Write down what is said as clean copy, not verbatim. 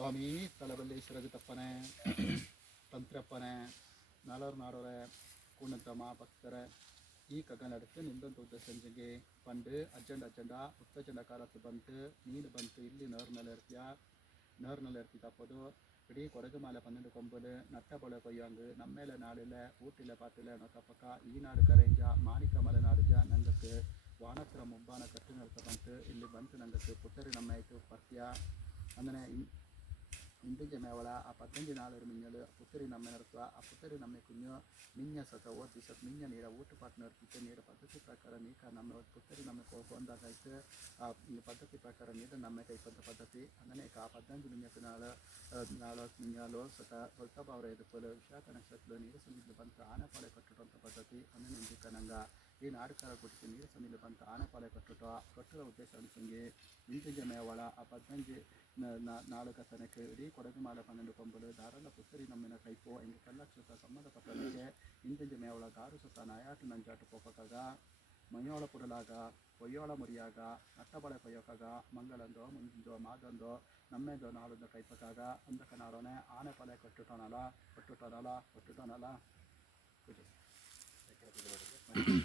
ಸ್ವಾಮಿ ತಲಬಲ್ಲೇಶ್ವರ ತಪ್ಪನೆ ತಂತ್ರಪ್ಪನೆ ನಾಳೋರು ನಾಡೋರೆ ಕೂಣಂತಮ್ಮ ಭಕ್ತರೆ ಈ ಕಗನಡಕ್ಕೆ ನಿಂದೊಂದು ಉದ್ದ ಸಂಜೆಗೆ ಪಂಡು ಅಜ್ಜಂಡ ಉತ್ತಜಂಡ ಕಾಲತ್ತು ಬಂತು ನೀನು ಬಂತು ಇಲ್ಲಿ நேர்நிலை இருக்கு தப்போது இடி கொடகு மேலே 12 கொம்புல நட்ட போல கொய்யாங்கு நம்மேல நாளில் ஊட்டில பாத்துல நொத்தப்பக்கா ಈ ನಾಡು ಕರೆಂಜ ಮಾಣಿಕ ಮಲೆ ನಾಡುಜ ನಂಗಕ್ಕೆ ವಾನತ್ರ ಮುಬ್ಬಾನ ಕಟ್ಟು ನಡ್ಕ ಬಂತು ಇಲ್ಲಿ ಬಂತು ನಂಗಕ್ಕೆ ಪುತ್ತರಿ ನಮ್ಮ ಆಯ್ತು ಪರ್ತ್ಯ ಅಂದರೆ ಇಂಟಿಂಜ ಮೇವಳ ಆ 15 ನಾಳು ಮಿಂಜಲು ಪುತ್ತರಿ ನಮ್ಮ ನಡ್ಸುವ ಆ ಪುತ್ತರಿ ನಮ್ಮ ಕುഞ്ഞು ಮಿಂಜ ಸತ ಓದಿ ಸತ್ ಮಿಂಜ ನೀರ ಊಟ ಪಾಟ್ ನಡ್ತಿತ್ತು ನೀರ ಪದ್ಧತಿ ಪ್ರಕಾರ ನೀಕ ನಮ್ಮ ಪುತ್ತರಿ ನಮ್ಮ ಹೋಗೊಂದಾಗೈತೆ ಆ ಪದ್ಧತಿ ಪ್ರಕಾರ ನೀರು ನಮ್ಮ ಕೈಪದ್ದ ಪದ್ಧತಿ ಅಂದರೆ ಆ 15 ಮಿಂಜಕ್ಕೆ ನಾಳು ಮಿಂಜಾಲು ಸತ ಸ್ವಲ್ಪ ಅವರ ಎದುಪಲು ವಿಶಾಖ ನಕ್ಷತ್ರ ನೀರು ಸಮಿತಿ ಬಂತು ಆನೆಪಾಳೆ ಕಟ್ಟುವಂಥ ಪದ್ಧತಿ ಅಂದರೆ ನಿಂದಿಕನಂಗ ಈ ನಾಡುಕಾರ ಕೊಟ್ಟಿಗೆ ನೀರು ಸಮಿತಿ ಬಂತು ಆನೆಪಾಳೆ ಕಟ್ಟುವ ಉದ್ದೇಶ ಅನಿಸಂಗೆ ಇಂಟಿಂಜ ಮೇವಳ ಆ 15 ನಾಳು ಕಥನಕ್ಕೆ ಇಡೀ ಕೊಡಗು ಮಾಲೆ 12 ಕೊಂಬಲು ದಾರಲ್ಲ ಪುತ್ತರಿ ನಮ್ಮಿನ ಕೈಪೋ ಹಿಂಗೆ ಕಲ್ಲಕ್ಷತ ಸಂಬಂಧಪಟ್ಟಕ್ಕೆ ಇಂಟಿಂಜ ಮೇವಳ ದಾರು ಸುತ್ತ ನಾಯಾಟು ನಂಜಾಟು ಪೋಪಕಾಗ ಮೈಯೋಳ ಪುರಲಾಗ ಕೊಯ್ಯೋಳ ಮುರಿಯಾಗ ನಟ್ಟಬಳೆ ಕೊಯ್ಯೋಕಾಗ ಮಂಗಳಂದೋ ಮುಂಜೋ ಮಾದೊಂದೋ ನಮ್ಮೆಂದೋ ನಾಳೊಂದು ಕೈಪಕಾಗ ಅಂದಕ ನಾಡೋನೆ ಆನೆ ಪಲೆ ಕೊಟ್ಟುಟೋನಲ್ಲ